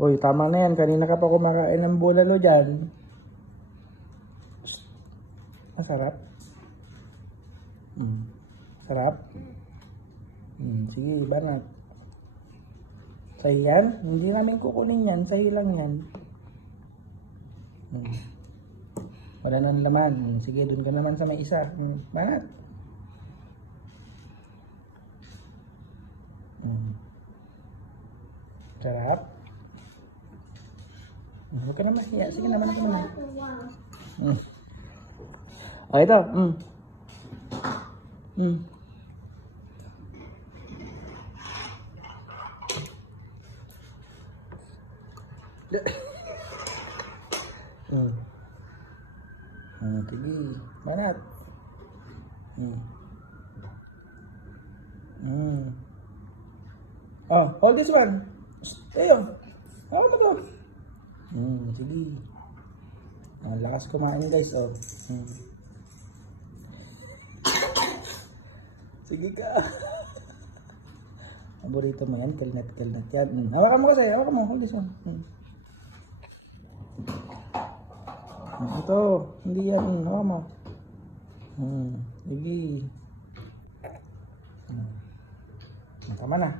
Uy, tama na yan. Kanina ka pa kumakain ng bulalo dyan. Masarap. Sarap. Sige, banat. Sa'yo yan? Hindi namin kukunin yan. Sa'yo lang yan. Wala nang laman. Sige, dun ka naman sa may isa. Banat. Sarap. Huwag ka na mahiya. Sige naman ako naman. Oh, ito. Sige. Banat. Oh, hold this one. Ayun. Ako mo to. Sige. Lakas kumain guys, oh. Sige ka. Paborito mo yan, kalnat yan. Hawakan mo kasi, hawakan mo, hold this one. Ito, hindi yan, hawakan mo. Sige. Tama na.